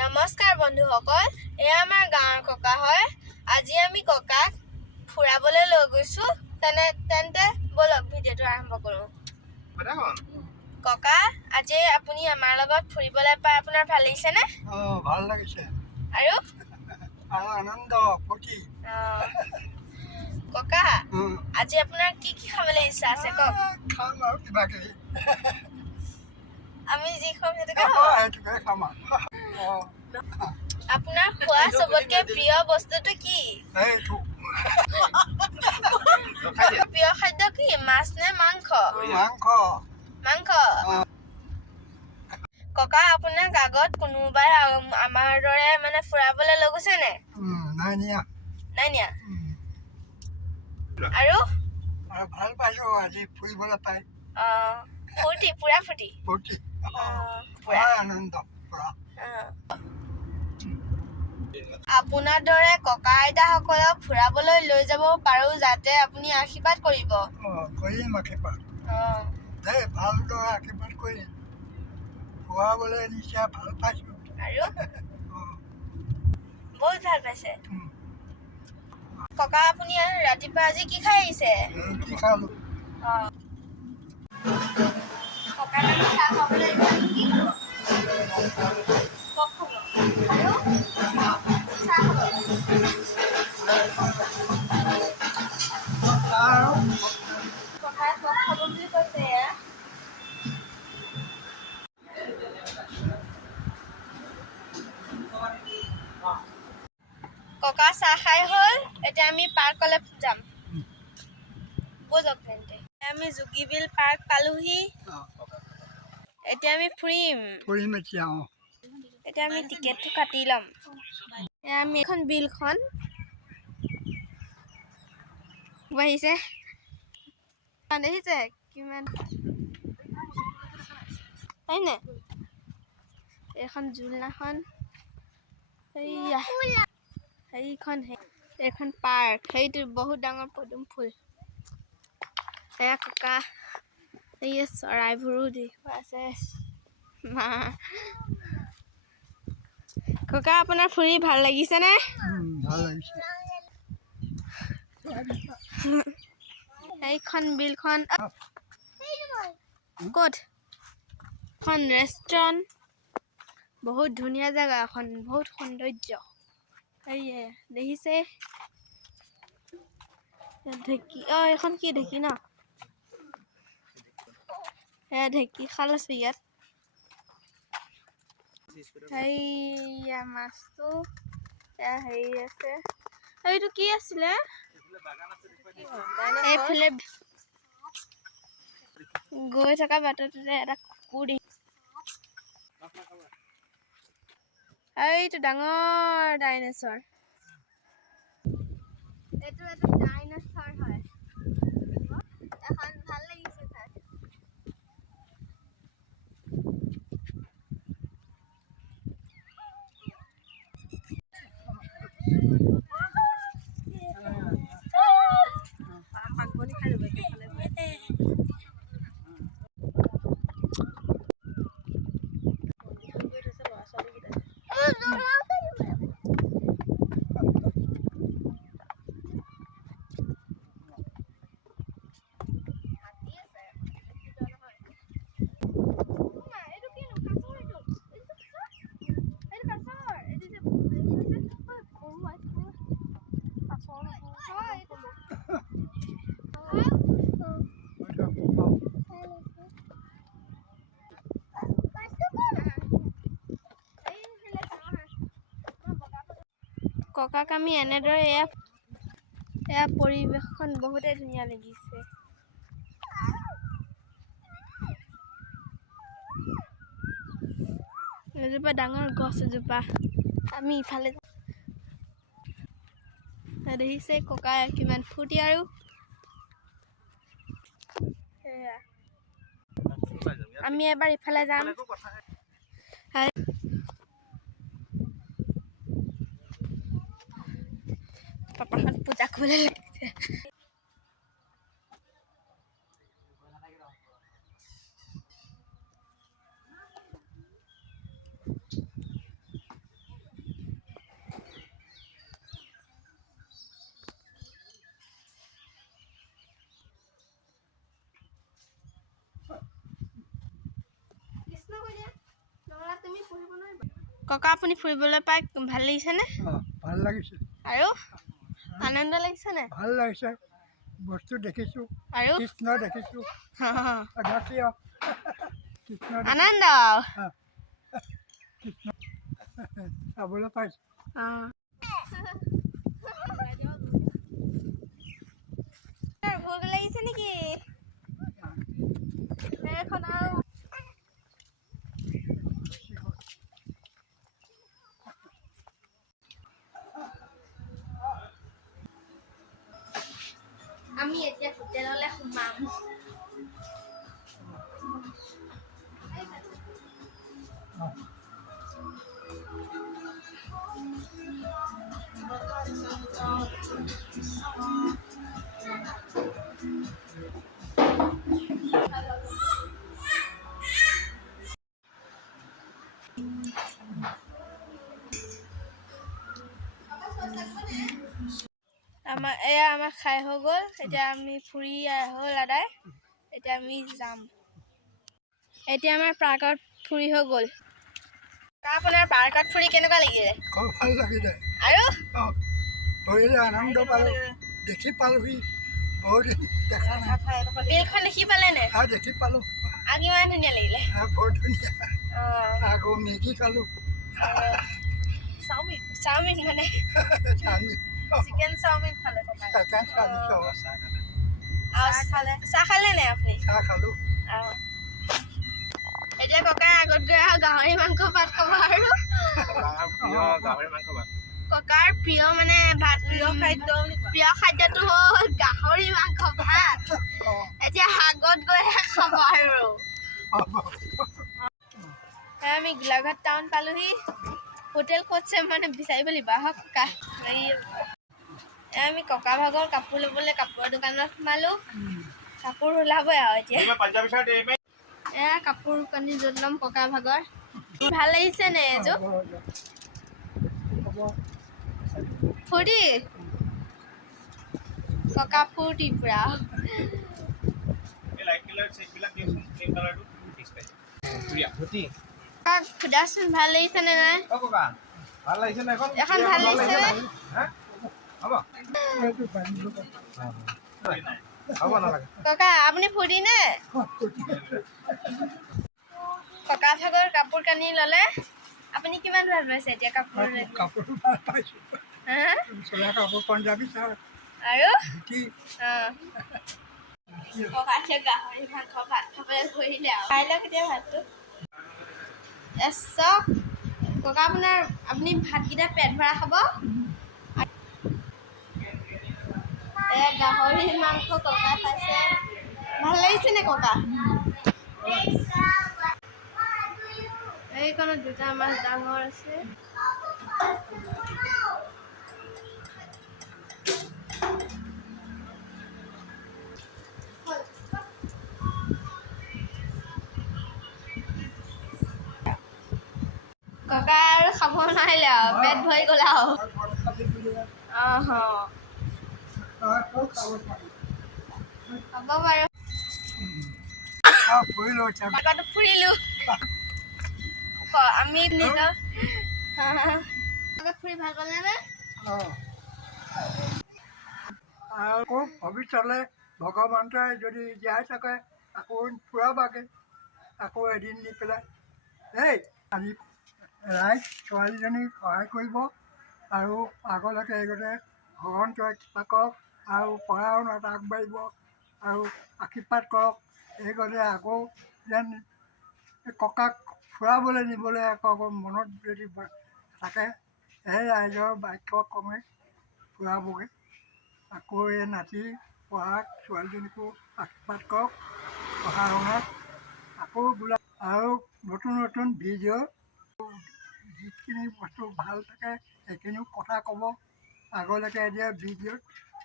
নমস্কাৰ বন্ধুসকল, এয়া আমাৰ গাঁৱৰ ককা হয়। আজি আমি ককাক ফুৰাবলৈ লৈ গৈছো। তেন্তে বলক ভিডিঅ'টো আৰম্ভ কৰোঁ। ককা, আজি আপুনি আমাৰ লগত ফুৰিবলৈ পাই আপোনাৰ ভাল লাগিছে নে? ভাল লাগিছে আৰু আনন্দ ফূৰ্তি। ককা, আজি আপোনাৰ কি কি খাবলৈ ইচ্ছা আছে কওক? খাম আৰু কিবা কিবি আমি যি খাম সেইটোকে খাম। আপোনাৰ খোৱা চবতকে প্ৰিয় বস্তুটো কি? প্ৰিয় খাদ্য কি, মাছ নে মাংস? মাংস। ককা, আপোনাক আগত কোনোবাই আমাৰ দৰে ফুৰাবলৈ লৈ গৈছে নে? নাই নিয়া। আৰু ভাল পাইছো আজি ফুৰিবলৈ পাই। পুৰা ফূৰ্তি। আনন্দ পুৰা। আপোনাৰ দৰে ককা আইতাসকলক ফুৰাবলৈ লৈ যাব পাৰো যাতে আপুনি আশীৰ্বাদ কৰিব। কৰিম আশীৰ্বাদ। ভালদৰে আশীৰ্বাদ কৰিম। ফুৰাবলৈ নিশ্চয় ভাল পাইছো। আৰু বহুত ভাল পাইছে। ককা, আপুনি ৰাতিপুৱা আজি কি খাই আহিছে? কি খালো? ককাক আমি চাহ খাবলৈ কি খাব? কক খাব। আৰু চাহ খাব। ককাই কক খাব বুলি কৈছে। ককা চাহ খাই হ'ল, এতিয়া আমি পাৰ্কলৈ যাম। ব'লক তেন্তে। আমি যোগীবিল পাৰ্ক পালোহি। এতিয়া আমি ফুৰিম। এতিয়া আমি টিকেটটো কাটি ল'ম। আমি এখন বিলখন বাঢ়িছে দেখিছে কিমান হয়নে? এখন ঝুলনাখন এইখন পাৰ্ক, সেইটো বহুত ডাঙৰ পদুম ফুল। এয়া ককা, এই চৰাইবোৰো দেখুৱাই আছে। ককা, আপোনাৰ ফুৰি ভাল লাগিছে নে? ভাল লাগিছে। এইখন বিলখন ক'ত? এখন ৰেষ্টুৰেণ্ট। বহুত ধুনীয়া জেগা এখন, বহুত সৌন্দৰ্য। সেয়ে দেখিছে ঢেঁকী। এইখন কি ঢেঁকী ন? এয়া ঢেঁকী খাল আছে ইয়াত। এইয়া মাছটো এয়া হেৰি আছে। এইটো কি আছিলে? এইফালে গৈ থকা বাটতে এটা কুকুৰ এইটো ডাঙৰ ডাইনেছৰ। এইটো এটা ডাইনেছৰ হয়। এখন ভাল লাগিছে চাই। ককাক আমি এনেদৰে এয়া পৰিৱেশখন বহুতেই ধুনীয়া লাগিছে। এজোপা ডাঙৰ গছ এজোপা। আমি ইফালে দেখিছে ককাই কিমান ফূৰ্তি। আৰু আমি এবাৰ ইফালে যাম। পাপাহঁত পূজা কৰিবলৈ লাগিছে। ককা আপুনি ফুৰিবলৈ পাই ভাল লাগিছেনে ভাল লাগিছে আৰু আনন্দ লাগিছেনে ভাল লাগিছে বস্তু দেখিছোঁ আৰু কৃষ্ণ দেখিছোঁ কৃষ্ণ আনন্দ কৃষ্ণ চাবলৈ পাইছোঁ ভোক লাগিছে নেকি এখন আৰু আমি এতিয়া হোটেললৈ সোমাম আমাৰ খাই হৈ গ'ল এতিয়া আমি ফুৰি হ'ল আদায় এতিয়া আমি যাম এতিয়া আমাৰ পাৰ্কত ফুৰি হৈ গ'ল আপোনাৰ পাৰ্কত ফুৰি কেনেকুৱা লাগিলে খুব ভাল লাগিলে আৰু ভৰিলে আনন্দ পালোঁ দেখি পালোঁহি বহুত দেখা নাই বিলখন দেখি পালেনে দেখি পালোঁ কিমান ধুনীয়া লাগিলে বৰ ধুনীয়া আকৌ মেগী খালোঁ চাওমিন মানে চিকেন চাওমিন খালে চাহ খালে নে আপুনি চাহ খালোঁ এতিয়া ককাই আগত গৈ গাহৰি মাংস ভাত খাব আৰু ককাৰ প্ৰিয় মানে ভাত প্ৰিয় খাদ্যটো হ'ল গাহৰি মাংস ভাত এতিয়া আগত গৈহে খাব আৰু আমি গোলাঘাট টাউন পালোহি হোটেল ক'ত মানে বিচাৰিব লাগিব আহক ককা আমি ককা ভাগৰ কাপোৰ ল'বলৈ কাপোৰৰ দোকানত সোমালোঁ কাপোৰ ওলাবই আৰু এতিয়া এয়া কাপোৰ কানি য'ত ল'ম ককা ভাগৰ ভাল লাগিছে নে এযোৰ ফূৰ্তি ককা ফূৰ্তি পুৰা সুধাচোন ভাল লাগিছে নে নাই এখন ভাল লাগিছে নে ককা আপুনি ফূৰ্তি নে ককা ভাগৰ কাপোৰ কানি ল'লে আপুনি কিমান ভাল পাইছে এতিয়া কাপোৰ ভাল পাইছোঁ কাপোৰ পঞ্জাবী চাৰ্ট আৰু আৰু ককা গাহৰি মাংস ভাত খাবলৈ ধৰিলে আৰু খাই লওক এতিয়া ভাতটো ককা আপুনি ভাতকেইটা পেট ভৰা খাব গাহৰি মাংস ককা খাইছে ভাল লাগিছে নে ককা এইখনত দুটা মাছ ডাঙৰ আছে ককা আৰু খাব নোৱাৰিলে আৰু পেট ভৰি গ'ল আৰু হ'ব বাৰু ফুৰিলোঁ আমি নিজৰ ফুৰি ভাল পালেনে আকৌ ভৱিষ্যতলৈ ভগৱন্তই যদি জীয়াই থাকে আকৌ ফুৰাবাগে আকৌ এদিন নি পেলাই দেই আজি ৰাইজ ছোৱালীজনীক সহায় কৰিব আৰু আগলৈকে এইগতে ভগৱন্তই কৃপা কৰক আৰু পঢ়া শুনাত আগবাঢ়িব আৰু আশীৰ্বাদ কৰক এইগতে আকৌ যেন ককাক ফুৰাবলৈ নিবলৈ আকৌ মনত যদি থাকে সেই ৰাইজৰ বাক্য ক্ৰমে ফুৰাবগৈ আকৌ এই নাতি পঢ়াত ছোৱালীজনীকো আশীৰ্বাদ কৰক পঢ়া শুনাত আকৌ বোলে আৰু নতুন নতুন ভিডিঅ' যিখিনি বস্তু ভাল থাকে সেইখিনিও কথা ক'ব আগলৈকে এতিয়া ভিডিঅ'ত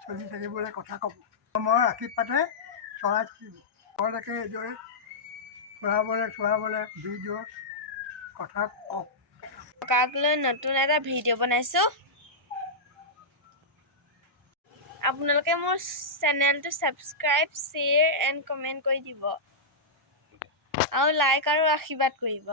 চলি থাকিবলৈ কথা ক'ব মই আশীৰ্বাদে চৰাই থাকিব আগলৈকে এইদৰে ফুৰাবলৈ ভিডিঅ' কথা কওক ককাক লৈ নতুন এটা ভিডিঅ' বনাইছোঁ আপোনালোকে মোৰ চেনেলটো ছাবস্ক্ৰাইব শ্বেয়াৰ এণ্ড কমেণ্ট কৰি দিব আৰু লাইক আৰু আশীৰ্বাদ কৰিব